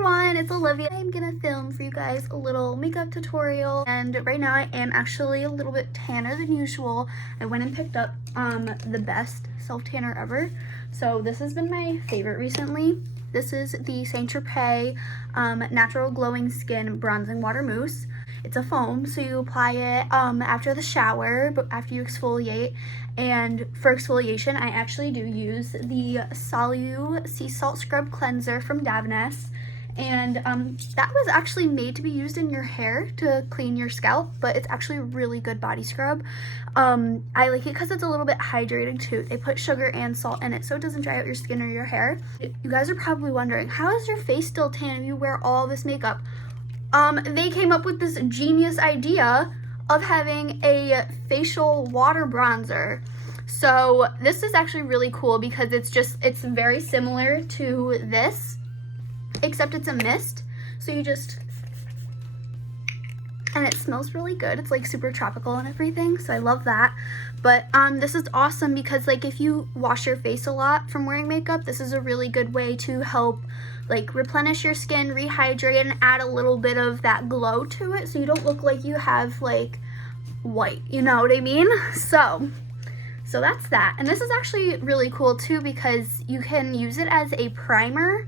everyone, it's Olivia. I'm gonna film for you guys a little makeup tutorial, and right now I am actually a little bit tanner than usual. I went and picked up the best self tanner ever. So this has been my favorite recently. This is the Saint Tropez Natural Glowing Skin Bronzing Water Mousse. It's a foam, so you apply it after the shower, but after you exfoliate. And for exfoliation, I actually do use the Solu Sea Salt Scrub Cleanser from Davines. And that was actually made to be used in your hair to clean your scalp, but it's actually a really good body scrub. I like it because it's a little bit hydrating too. They put sugar and salt in it so it doesn't dry out your skin or your hair. You guys are probably wondering, how is your face still tan if you wear all this makeup? They came up with this genius idea of having a facial water bronzer. So this is actually really cool because it's very similar to this, except it's a mist. So you just, and it smells really good. It's like super tropical and everything, so I love that. But this is awesome because like if you wash your face a lot from wearing makeup, this is a really good way to help like replenish your skin, rehydrate, and add a little bit of that glow to it so you don't look like you have like white, you know what I mean? So that's that. And this is actually really cool too because you can use it as a primer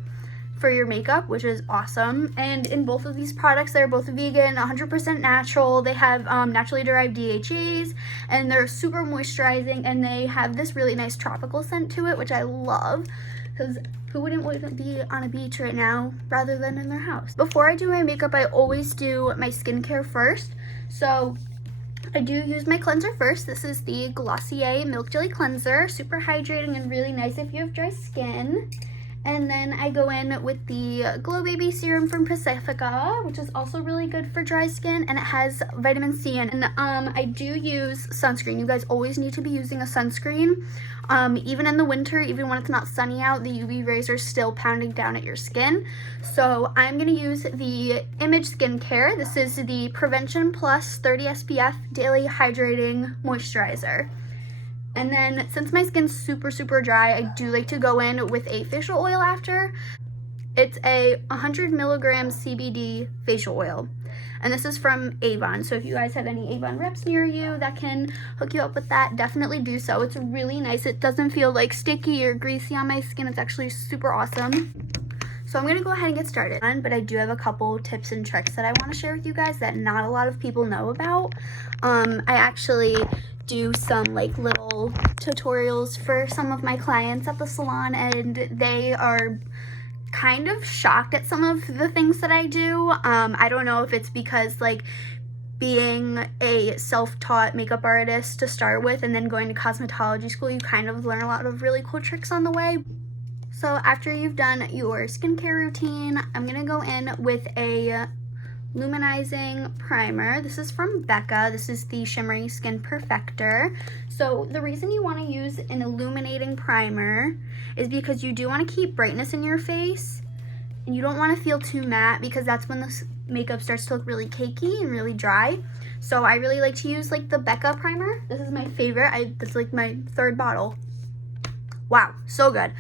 for your makeup, which is awesome. And in both of these products, they're both vegan, 100% natural. They have naturally derived DHAs, and they're super moisturizing, and they have this really nice tropical scent to it, which I love because who wouldn't want to be on a beach right now rather than in their house? Before I do my makeup, I always do my skincare first. So I do use my cleanser first. This is the Glossier Milk Jelly Cleanser. Super hydrating and really nice if you have dry skin. And then I go in with the Glow Baby Serum from Pacifica, which is also really good for dry skin, and it has vitamin C in it. And I do use sunscreen. You guys always need to be using a sunscreen. Even in the winter, even when it's not sunny out, the UV rays are still pounding down at your skin. So I'm going to use the Image Skincare. This is the Prevention Plus 30 SPF Daily Hydrating Moisturizer. And then since my skin's super dry, I do like to go in with a facial oil after. It's a 100 milligram CBD facial oil. And this is from Avon. So if you guys have any Avon reps near you that can hook you up with that, definitely do so. It's really nice. It doesn't feel like sticky or greasy on my skin. It's actually super awesome. So I'm going to go ahead and get started. But I do have a couple tips and tricks that I want to share with you guys that not a lot of people know about. I actually do some like little tutorials for some of my clients at the salon, and they are kind of shocked at some of the things that I do. I don't know if it's because like being a self-taught makeup artist to start with and then going to cosmetology school, you kind of learn a lot of really cool tricks on the way. So after you've done your skincare routine, I'm gonna go in with a luminizing primer. This is from Becca. This is the Shimmering Skin Perfector. So the reason you want to use an illuminating primer is because you do want to keep brightness in your face, and you don't want to feel too matte because that's when the makeup starts to look really cakey and really dry. So I really like to use like the Becca primer. This is my favorite. That's like my third bottle. Wow, so good.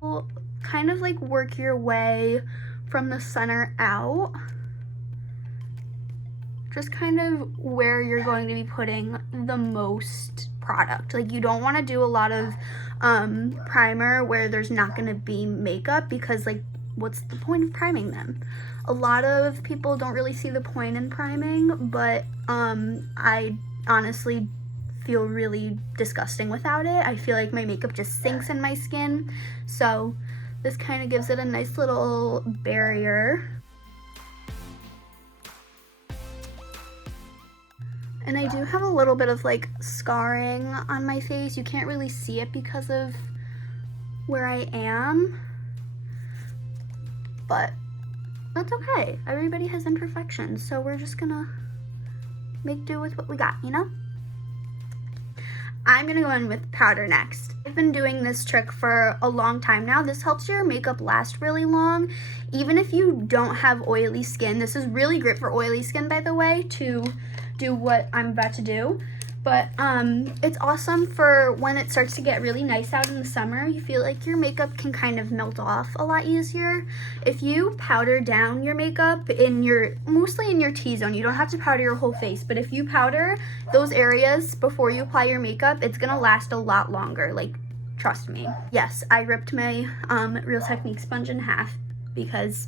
Well, kind of like work your way from the center out, just kind of where you're going to be putting the most product. Like you don't want to do a lot of primer where there's not going to be makeup, because like what's the point of priming them? A lot of people don't really see the point in priming, but I honestly feel really disgusting without it. I feel like my makeup just sinks in my skin, so this kind of gives it a nice little barrier. And I do have a little bit of like scarring on my face. You can't really see it because of where I am, but that's okay. Everybody has imperfections, so we're just gonna make do with what we got, you know? I'm gonna go in with powder next. I've been doing this trick for a long time now. This helps your makeup last really long. Even if you don't have oily skin, this is really great for oily skin, by the way, to do what I'm about to do. But it's awesome for when it starts to get really nice out in the summer. You feel like your makeup can kind of melt off a lot easier. If you powder down your makeup mostly in your T-zone, you don't have to powder your whole face, but if you powder those areas before you apply your makeup, it's gonna last a lot longer, like, trust me. Yes, I ripped my Real Technique sponge in half because,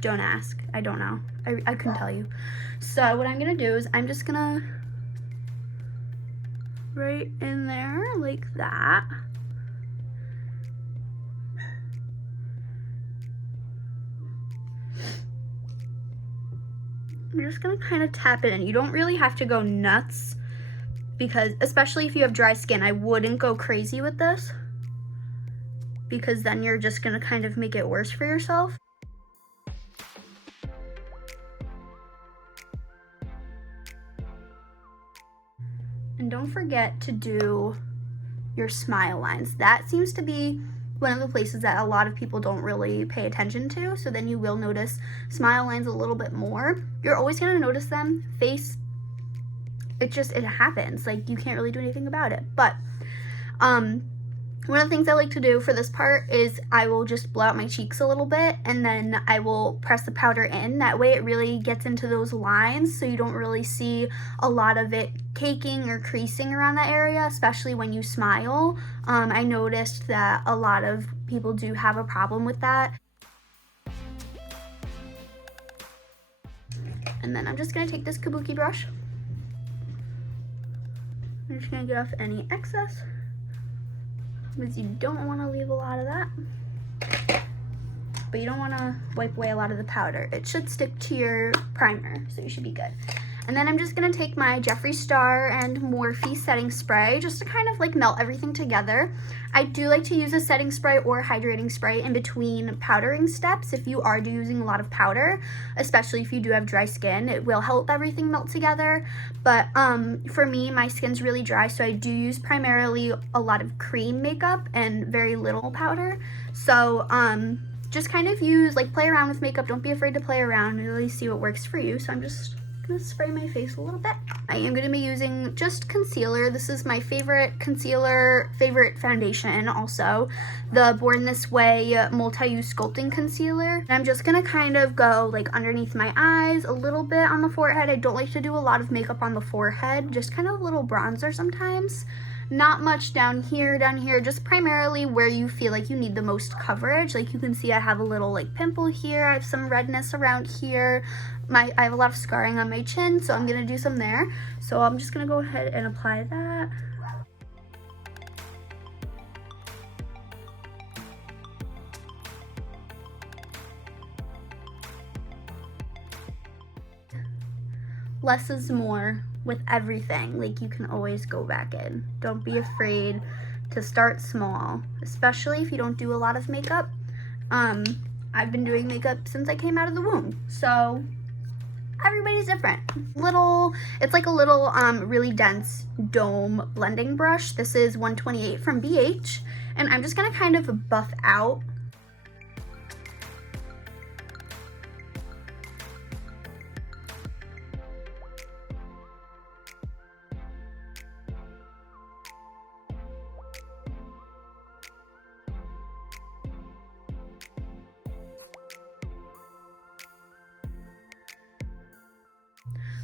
don't ask, I don't know. I couldn't tell you. So what I'm gonna do is I'm just gonna right in there like that. I'm just gonna kind of tap it in. You don't really have to go nuts because, especially if you have dry skin, I wouldn't go crazy with this because then you're just gonna kind of make it worse for yourself. And don't forget to do your smile lines. That seems to be one of the places that a lot of people don't really pay attention to, so then you will notice smile lines a little bit more. You're always gonna notice them. Face, it happens. Like, you can't really do anything about it. But one of the things I like to do for this part is I will just blow out my cheeks a little bit and then I will press the powder in. That way it really gets into those lines so you don't really see a lot of it caking or creasing around that area, especially when you smile. I noticed that a lot of people do have a problem with that. And then I'm just going to take this kabuki brush. I'm just going to get off any excess, because you don't want to leave a lot of that, but you don't want to wipe away a lot of the powder. It should stick to your primer, so you should be good. And then I'm just going to take my Jeffree Star and Morphe setting spray just to kind of like melt everything together. I do like to use a setting spray or hydrating spray in between powdering steps if you are using a lot of powder, especially if you do have dry skin. It will help everything melt together. But for me, my skin's really dry, so I do use primarily a lot of cream makeup and very little powder. So just kind of play around with makeup. Don't be afraid to play around and really see what works for you. So I'm just gonna spray my face a little bit. I am gonna be using just concealer. This is my favorite concealer, favorite foundation also, the Born This Way multi-use sculpting concealer. And I'm just gonna kind of go like underneath my eyes, a little bit on the forehead. I don't like to do a lot of makeup on the forehead, just kind of a little bronzer sometimes. Not much down here, just primarily where you feel like you need the most coverage. Like you can see I have a little like pimple here, I have some redness around here. I have a lot of scarring on my chin, so I'm gonna do some there. So I'm just gonna go ahead and apply that. Less is more with everything. Like, you can always go back in. Don't be afraid to start small, especially if you don't do a lot of makeup. I've been doing makeup since I came out of the womb, so everybody's different. It's like a little really dense dome blending brush. This is 128 from BH, and I'm just gonna kind of buff out.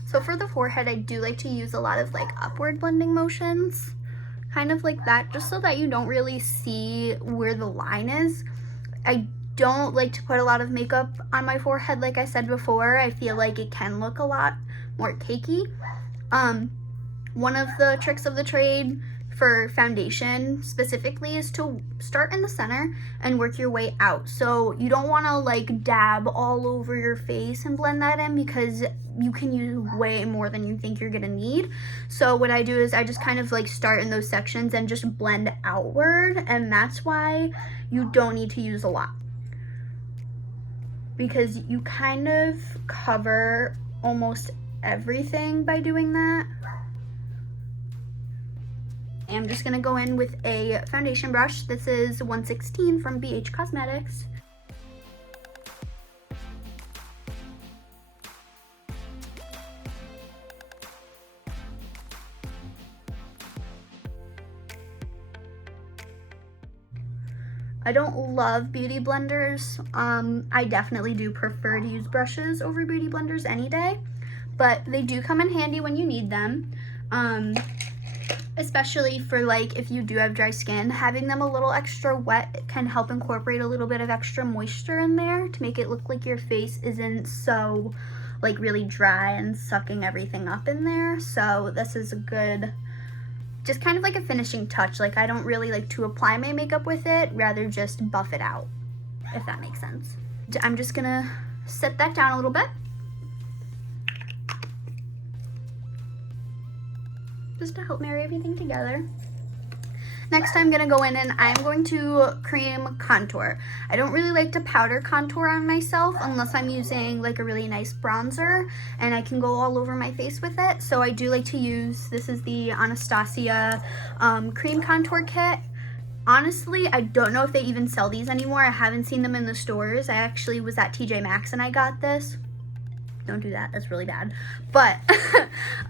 So for the forehead, I do like to use a lot of like upward blending motions, kind of like that, just so that you don't really see where the line is. I don't like to put a lot of makeup on my forehead, like I said before. I feel like it can look a lot more cakey. One of the tricks of the trade for foundation specifically is to start in the center and work your way out. So you don't want to like dab all over your face and blend that in, because you can use way more than you think you're gonna need. So what I do is I just kind of like start in those sections and just blend outward, and that's why you don't need to use a lot, because you kind of cover almost everything by doing that. I'm just gonna go in with a foundation brush. This is 116 from BH Cosmetics. I don't love beauty blenders. I definitely do prefer to use brushes over beauty blenders any day, but they do come in handy when you need them. Especially for like if you do have dry skin, having them a little extra wet can help incorporate a little bit of extra moisture in there to make it look like your face isn't so like really dry and sucking everything up in there. So this is a good, just kind of like a finishing touch. Like I don't really like to apply my makeup with it, rather just buff it out, if that makes sense. I'm just gonna set that down a little bit. Just to help marry everything together. Next I'm gonna go in and I'm going to cream contour. I don't really like to powder contour on myself unless I'm using like a really nice bronzer and I can go all over my face with it. So I do like to use, this is the Anastasia cream contour kit. Honestly, I don't know if they even sell these anymore. I haven't seen them in the stores. I actually was at TJ Maxx and I got this. Don't do that, that's really bad. But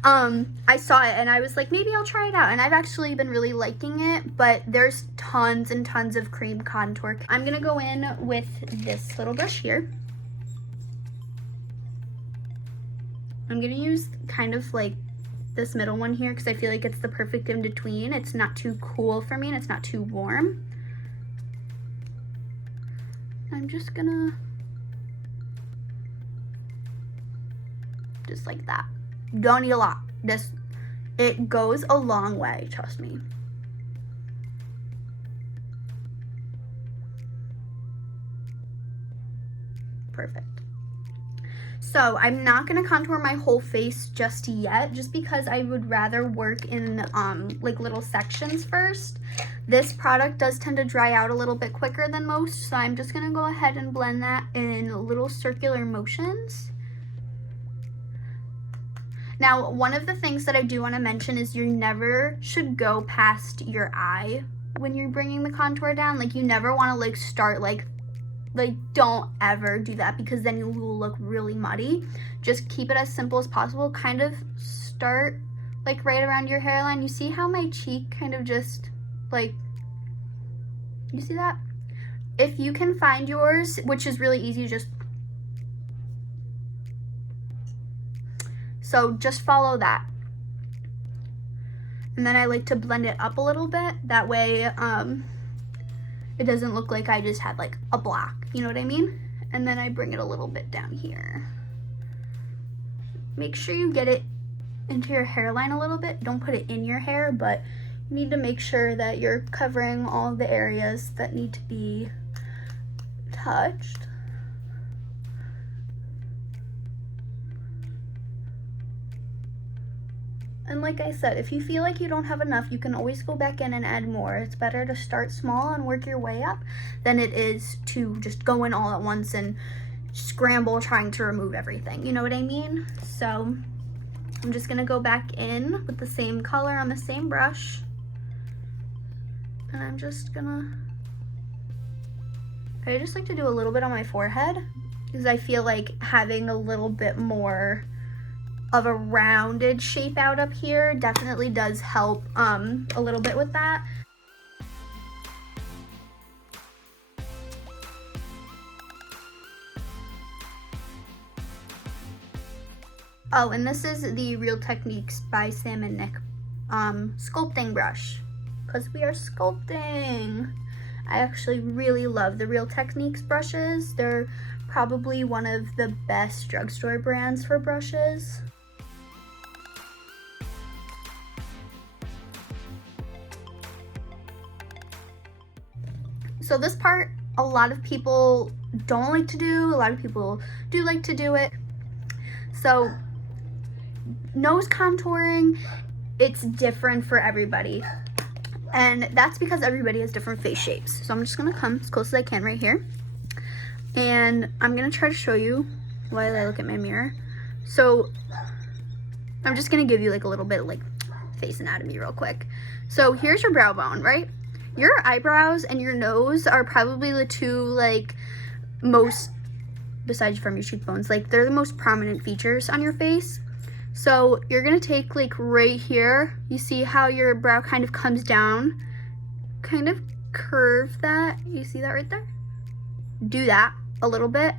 I saw it and I was like, maybe I'll try it out. And I've actually been really liking it, but there's tons and tons of cream contour. I'm gonna go in with this little brush here. I'm gonna use kind of like this middle one here because I feel like it's the perfect in between. It's not too cool for me and it's not too warm. I'm just gonna, just like that. Don't need a lot. It goes a long way, trust me. Perfect. So I'm not gonna contour my whole face just yet, just because I would rather work in like little sections first. This product does tend to dry out a little bit quicker than most, so I'm just gonna go ahead and blend that in little circular motions. Now, one of the things that I do want to mention is you never should go past your eye when you're bringing the contour down. Like you never want to like start like don't ever do that because then you will look really muddy. Just keep it as simple as possible. Kind of start like right around your hairline. You see how my cheek kind of just like, you see that? If you can find yours, which is really easy, so just follow that. And then I like to blend it up a little bit. That way it doesn't look like I just had like a block, you know what I mean? And then I bring it a little bit down here. Make sure you get it into your hairline a little bit. Don't put it in your hair, but you need to make sure that you're covering all the areas that need to be touched. And like I said, if you feel like you don't have enough, you can always go back in and add more. It's better to start small and work your way up than it is to just go in all at once and scramble trying to remove everything. You know what I mean? So I'm just gonna go back in with the same color on the same brush. And I'm just gonna, I just like to do a little bit on my forehead because I feel like having a little bit more of a rounded shape out up here definitely does help a little bit with that. Oh, and this is the Real Techniques by Sam and Nick sculpting brush, because we are sculpting. I actually really love the Real Techniques brushes. They're probably one of the best drugstore brands for brushes. So this part, a lot of people don't like to do, a lot of people do like to do it. So nose contouring, it's different for everybody. And that's because everybody has different face shapes. So I'm just gonna come as close as I can right here. And I'm gonna try to show you while I look at my mirror. So I'm just gonna give you like a little bit like face anatomy real quick. So here's your brow bone, right? Your eyebrows and your nose are probably the two like most, besides from your cheekbones, like they're the most prominent features on your face. So you're gonna take like right here, you see how your brow kind of comes down, kind of curve that. You see that right there? Do that a little bit.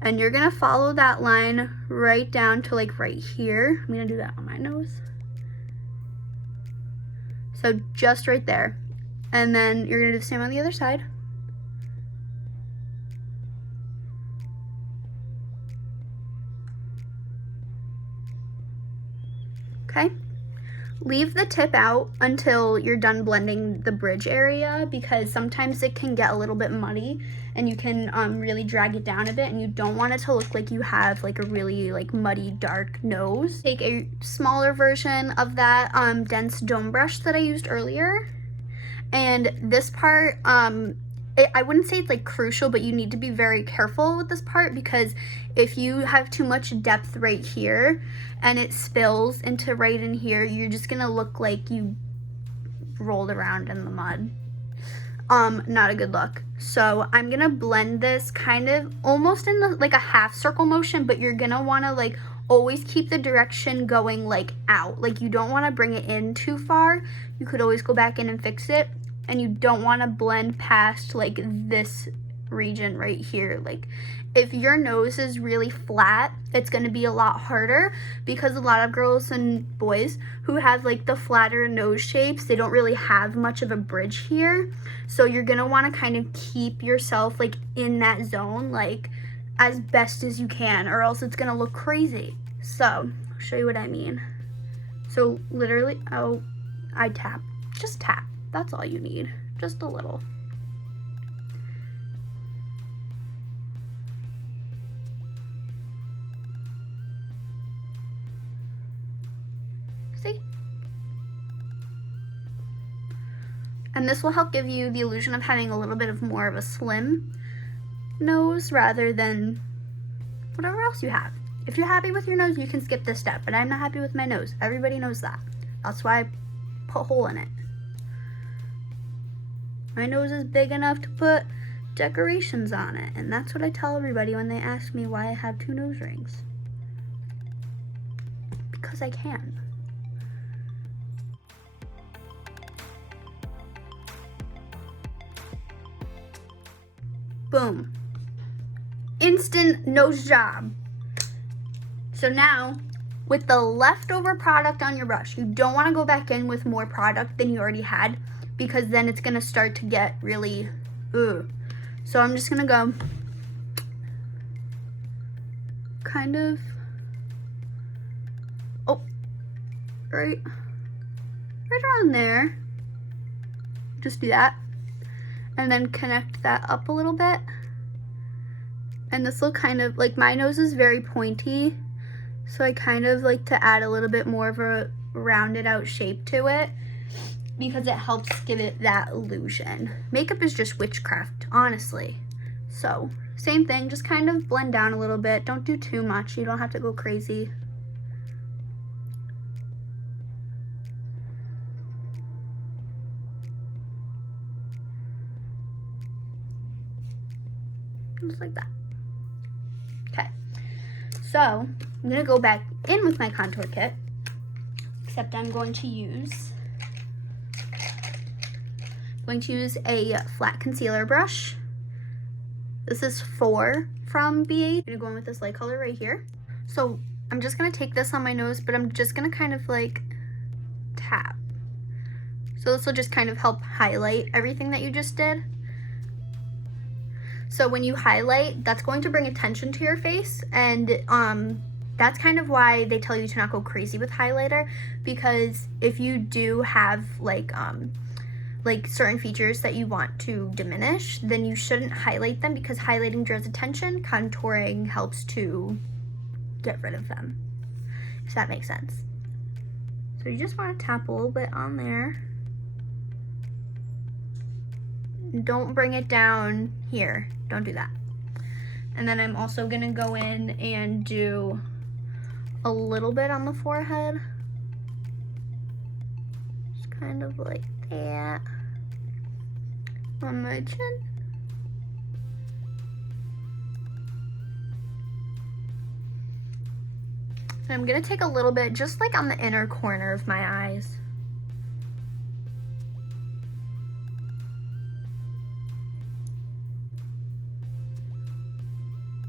And you're gonna follow that line right down to like right here. I'm gonna do that on my nose. So just right there. And then you're gonna do the same on the other side. Okay. Leave the tip out until you're done blending the bridge area, because sometimes it can get a little bit muddy and you can really drag it down a bit, and you don't want it to look like you have like a really like muddy dark nose. Take a smaller version of that dense dome brush that I used earlier, and this part I wouldn't say it's like crucial, but you need to be very careful with this part, because if you have too much depth right here and it spills into right in here, you're just gonna look like you rolled around in the mud. Not a good look. So I'm gonna blend this kind of almost in the, like a half circle motion, but you're gonna wanna like always keep the direction going like out. Like you don't wanna bring it in too far. You could always go back in and fix it. And you don't want to blend past like this region right here. Like if your nose is really flat, it's going to be a lot harder, because a lot of girls and boys who have like the flatter nose shapes, they don't really have much of a bridge here. So you're going to want to kind of keep yourself like in that zone like as best as you can, or else it's going to look crazy. So I'll show you what I mean. So literally, I tap, just tap. That's all you need, just a little. See? And this will help give you the illusion of having a little bit of more of a slim nose rather than whatever else you have. If you're happy with your nose, you can skip this step, but I'm not happy with my nose. Everybody knows that. That's why I put a hole in it. My nose is big enough to put decorations on it, and that's what I tell everybody when they ask me why I have 2 nose rings. Because I can. Boom. Instant nose job. So now, with the leftover product on your brush, you don't want to go back in with more product than you already had, because then it's gonna start to get really, ugh. So I'm just gonna go kind of, right around there. Just do that. And then connect that up a little bit. And this will kind of, like my nose is very pointy, so I kind of like to add a little bit more of a rounded out shape to it, because it helps give it that illusion. Makeup is just witchcraft, honestly. So, same thing, just kind of blend down a little bit. Don't do too much, you don't have to go crazy. Just like that. Okay, so I'm gonna go back in with my contour kit, except I'm going to use a flat concealer brush. This is 4 from BH. I'm gonna go in with this light color right here. So I'm just gonna take this on my nose, but I'm just gonna kind of like tap. So this will just kind of help highlight everything that you just did. So when you highlight, that's going to bring attention to your face, and that's kind of why they tell you to not go crazy with highlighter, because if you do have like certain features that you want to diminish, then you shouldn't highlight them, because highlighting draws attention. Contouring helps to get rid of them, if that makes sense. So you just want to tap a little bit on there. Don't bring it down here. Don't do that. And then I'm also gonna go in and do a little bit on the forehead. Just kind of like that. On my chin. And I'm gonna take a little bit just like on the inner corner of my eyes.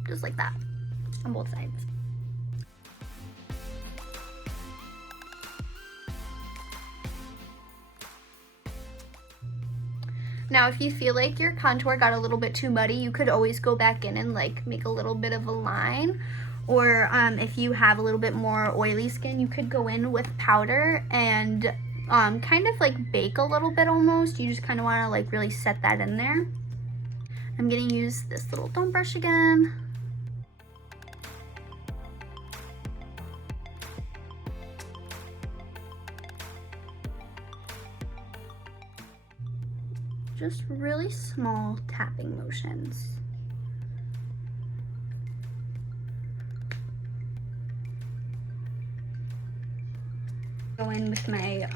just like that on both sides. Now, if you feel like your contour got a little bit too muddy, you could always go back in and like make a little bit of a line. Or if you have a little bit more oily skin, you could go in with powder and kind of like bake a little bit almost. You just kind of want to like really set that in there. I'm gonna use this little dome brush again. Just really small tapping motions. Go in with my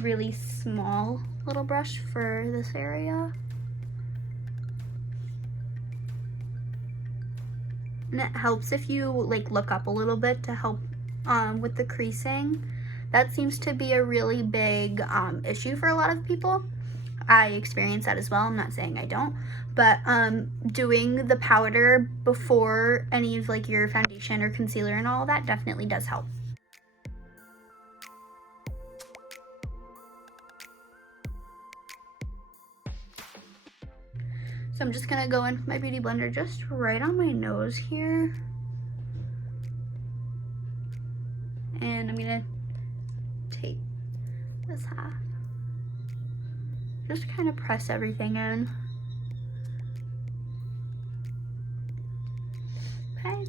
really small little brush for this area. And it helps if you like look up a little bit to help with the creasing. That seems to be a really big issue for a lot of people. I experience that as well. I'm not saying I don't, but doing the powder before any of like your foundation or concealer and all that definitely does help. So I'm just gonna go in with my Beauty Blender just right on my nose here. And I'm gonna take this half. Just kind of press everything in. Okay.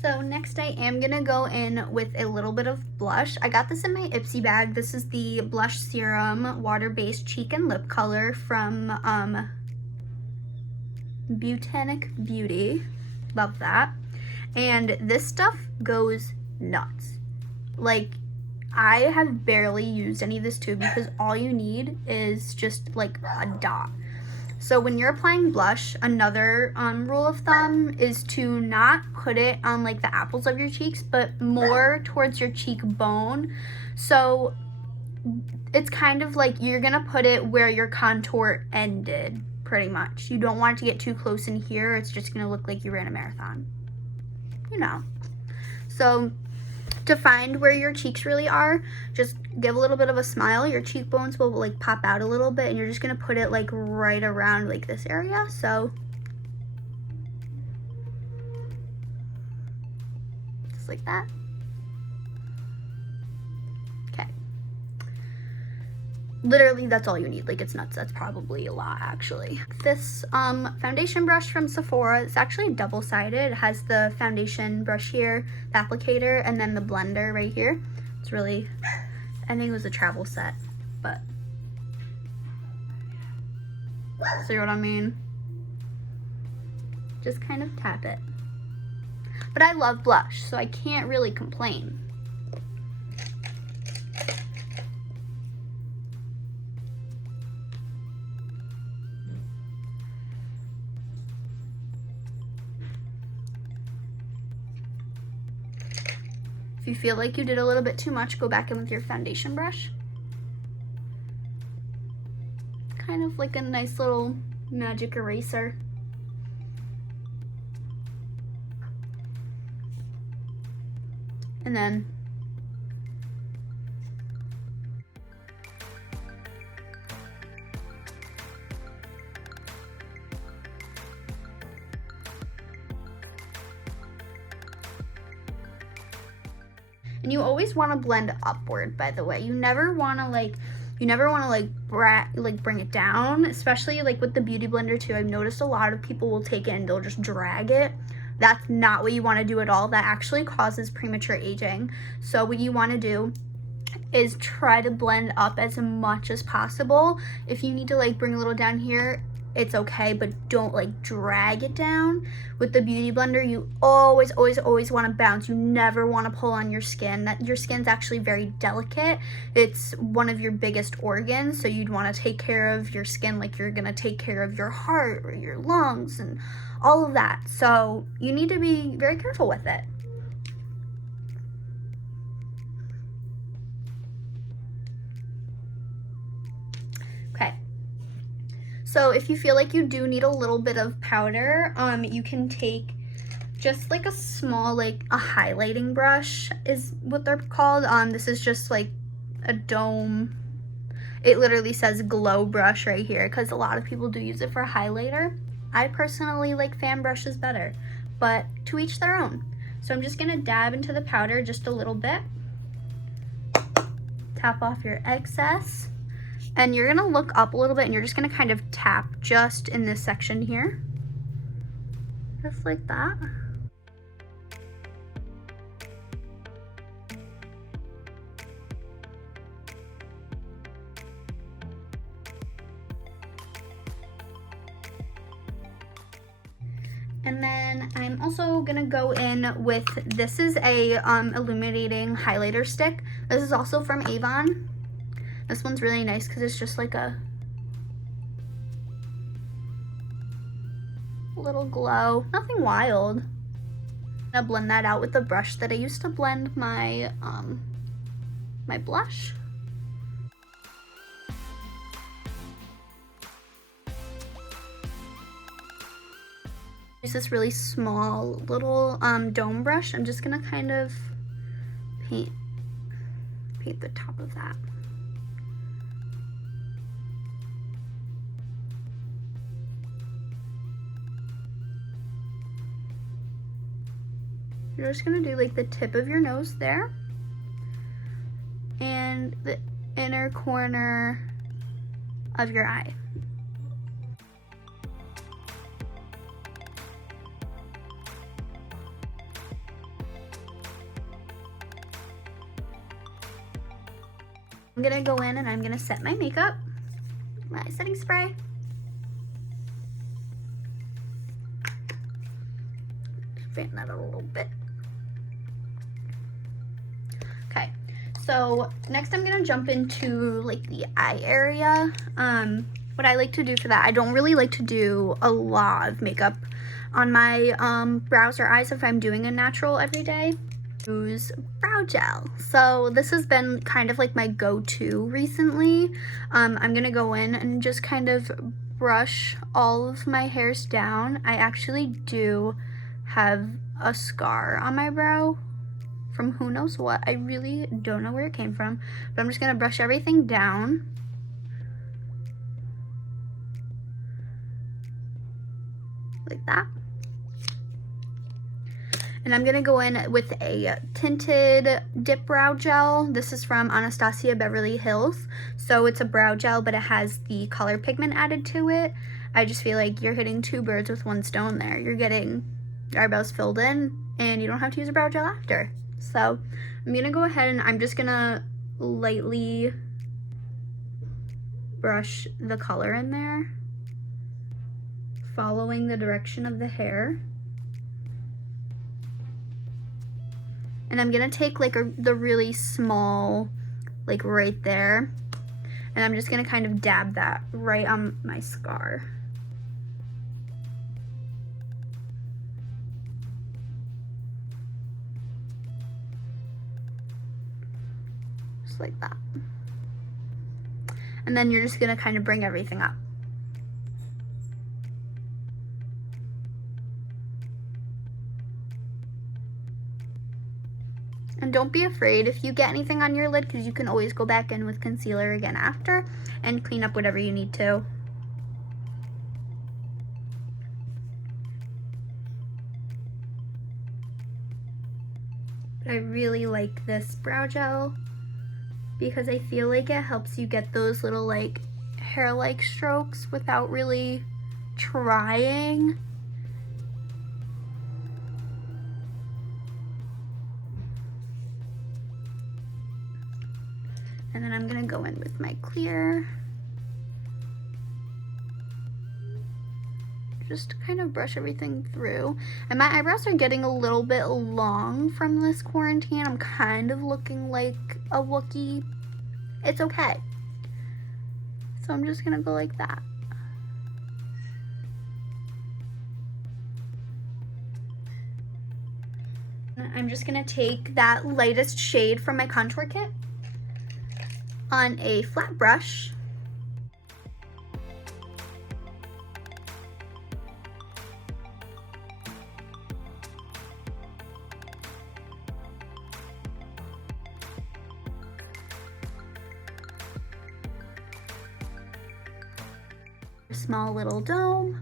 So next I am gonna go in with a little bit of blush. I got this in my Ipsy bag. This is the Blush Serum Water-Based Cheek and Lip Color from Botanic Beauty. Love that. And this stuff goes nuts. Like, I have barely used any of this too because all you need is just like a dot. So when you're applying blush, another rule of thumb is to not put it on like the apples of your cheeks, but more towards your cheekbone. So it's kind of like you're gonna put it where your contour ended, pretty much. You don't want it to get too close in here. It's just gonna look like you ran a marathon, you know. So to find where your cheeks really are, just give a little bit of a smile. Your cheekbones will like pop out a little bit, and you're just gonna put it like right around like this area. So just like that. Okay. Literally, that's all you need. Like, it's nuts. That's probably a lot, actually. This foundation brush from Sephora, it's actually double-sided. It has the foundation brush here, the applicator, and then the blender right here. It's really, I think it was a travel set, but see what I mean? Just kind of tap it. But I love blush, so I can't really complain. If you feel like you did a little bit too much, go back in with your foundation brush. Kind of like a nice little magic eraser. And then and you always want to blend upward, by the way. You never want to like bring it down, especially like with the Beauty Blender too. I've noticed a lot of people will take it and they'll just drag it. That's not what you want to do at all. That actually causes premature aging. So what you want to do is try to blend up as much as possible. If you need to like bring a little down here, it's okay, but don't like drag it down. With the Beauty Blender, you always want to bounce. You never want to pull on your skin. That your skin's actually very delicate. It's one of your biggest organs, so you'd want to take care of your skin like you're gonna take care of your heart or your lungs and all of that. So you need to be very careful with it. So if you feel like you do need a little bit of powder, you can take just like a small, like a highlighting brush is what they're called. This is just like a dome. It literally says glow brush right here because a lot of people do use it for a highlighter. I personally like fan brushes better, but to each their own. So I'm just gonna dab into the powder just a little bit. Tap off your excess. And you're gonna look up a little bit and you're just gonna kind of tap just in this section here. Just like that. And then I'm also gonna go in with, this is a illuminating highlighter stick. This is also from Avon. This one's really nice because it's just like a little glow, nothing wild. I'm gonna blend that out with the brush that I used to blend my, my blush. Use this really small little dome brush. I'm just gonna kind of paint the top of that. You're just gonna do like the tip of your nose there and the inner corner of your eye. I'm gonna go in and I'm gonna set my makeup, my setting spray. Fan that a little bit. Okay, so next I'm gonna jump into like the eye area. What I like to do for that, I don't really like to do a lot of makeup on my brows or eyes if I'm doing a natural every day. Use brow gel. So this has been kind of like my go-to recently. I'm gonna go in and just kind of brush all of my hairs down. I actually do have a scar on my brow from who knows what. I really don't know where it came from, but I'm just gonna brush everything down. Like that. And I'm gonna go in with a tinted dip brow gel. This is from Anastasia Beverly Hills. So it's a brow gel, but it has the color pigment added to it. I just feel like you're hitting two birds with one stone there. You're getting your eyebrows filled in and you don't have to use a brow gel after. So I'm gonna go ahead and I'm just gonna lightly brush the color in there, following the direction of the hair. And I'm gonna take like the really small, like right there, and I'm just gonna kind of dab that right on my scar. Just like that. And then you're just gonna kind of bring everything up. And don't be afraid if you get anything on your lid, because you can always go back in with concealer again after and clean up whatever you need to. But I really like this brow gel because I feel like it helps you get those little like hair-like strokes without really trying. And then I'm gonna go in with my clear. Just to kind of brush everything through. And my eyebrows are getting a little bit long from this quarantine. I'm kind of looking like a Wookiee. It's okay. So I'm just gonna go like that. I'm just gonna take that lightest shade from my contour kit on a flat brush. Small little dome.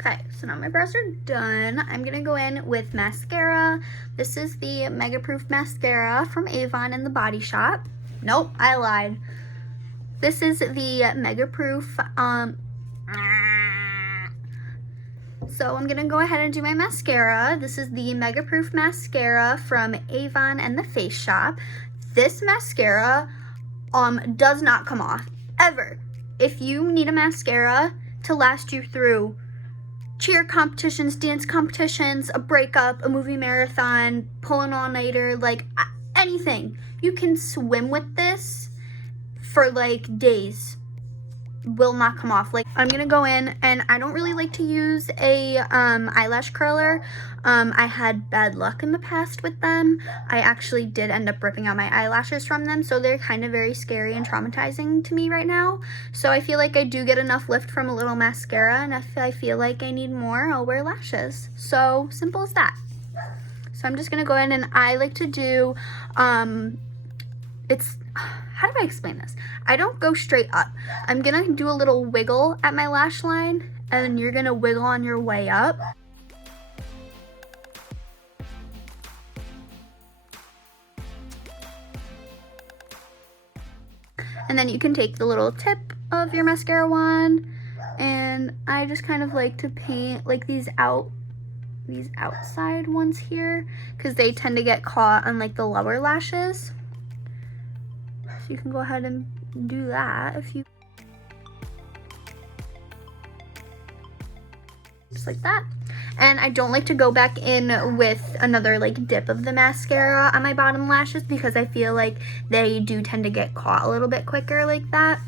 Okay, so now my brows are done. I'm gonna go in with mascara. This is the Mega Proof mascara from Avon in the Body Shop. Nope, I lied. This is the Mega Proof. So I'm gonna go ahead and do my mascara. This is the Mega Proof mascara from Avon and the Face Shop. This mascara does not come off, ever. If you need a mascara to last you through cheer competitions, dance competitions, a breakup, a movie marathon, pull an all-nighter, like anything, you can swim with this for like days. Will not come off. Like, I'm gonna go in, and I don't really like to use a eyelash curler. I had bad luck in the past with them. I actually did end up ripping out my eyelashes from them, so they're kind of very scary and traumatizing to me right now. So I feel like I do get enough lift from a little mascara, and if I feel like I need more, I'll wear lashes. So simple as that. So I'm just gonna go in, and I like to do how do I explain this? I don't go straight up. I'm gonna do a little wiggle at my lash line, and then you're gonna wiggle on your way up. And then you can take the little tip of your mascara wand, and I just kind of like to paint like these outside ones here, because they tend to get caught on like the lower lashes. You can go ahead and do that if you just like that. And I don't like to go back in with another like dip of the mascara on my bottom lashes, because I feel like they do tend to get caught a little bit quicker like that.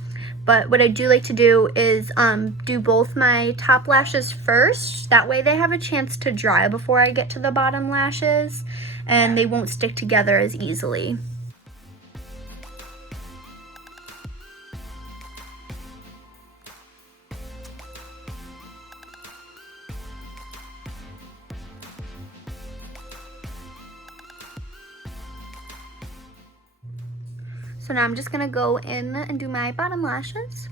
But what I do like to do is do both my top lashes first. That way they have a chance to dry before I get to the bottom lashes, and they won't stick together as easily. So now I'm just gonna go in and do my bottom lashes.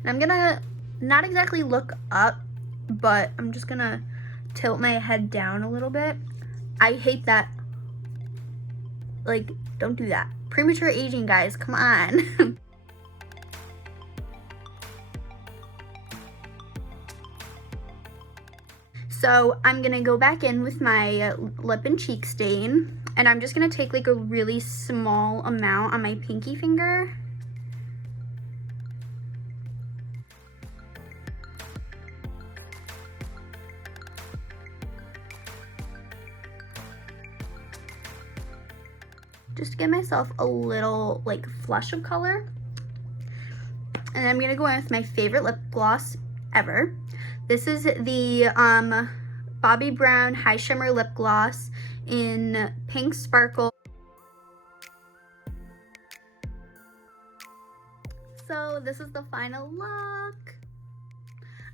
And I'm gonna not exactly look up, but I'm just gonna tilt my head down a little bit. I hate that. Like, don't do that. Premature aging, guys, come on. So I'm gonna go back in with my lip and cheek stain, and I'm just gonna take like a really small amount on my pinky finger. Just to give myself a little like flush of color. And I'm gonna go in with my favorite lip gloss ever. This is the Bobbi Brown High Shimmer Lip Gloss in Pink Sparkle. So this is the final look.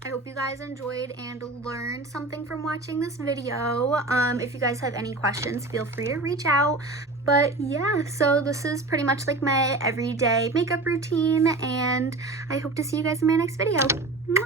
I hope you guys enjoyed and learned something from watching this video. If you guys have any questions, feel free to reach out. But yeah, so this is pretty much like my everyday makeup routine, and I hope to see you guys in my next video. Mwah!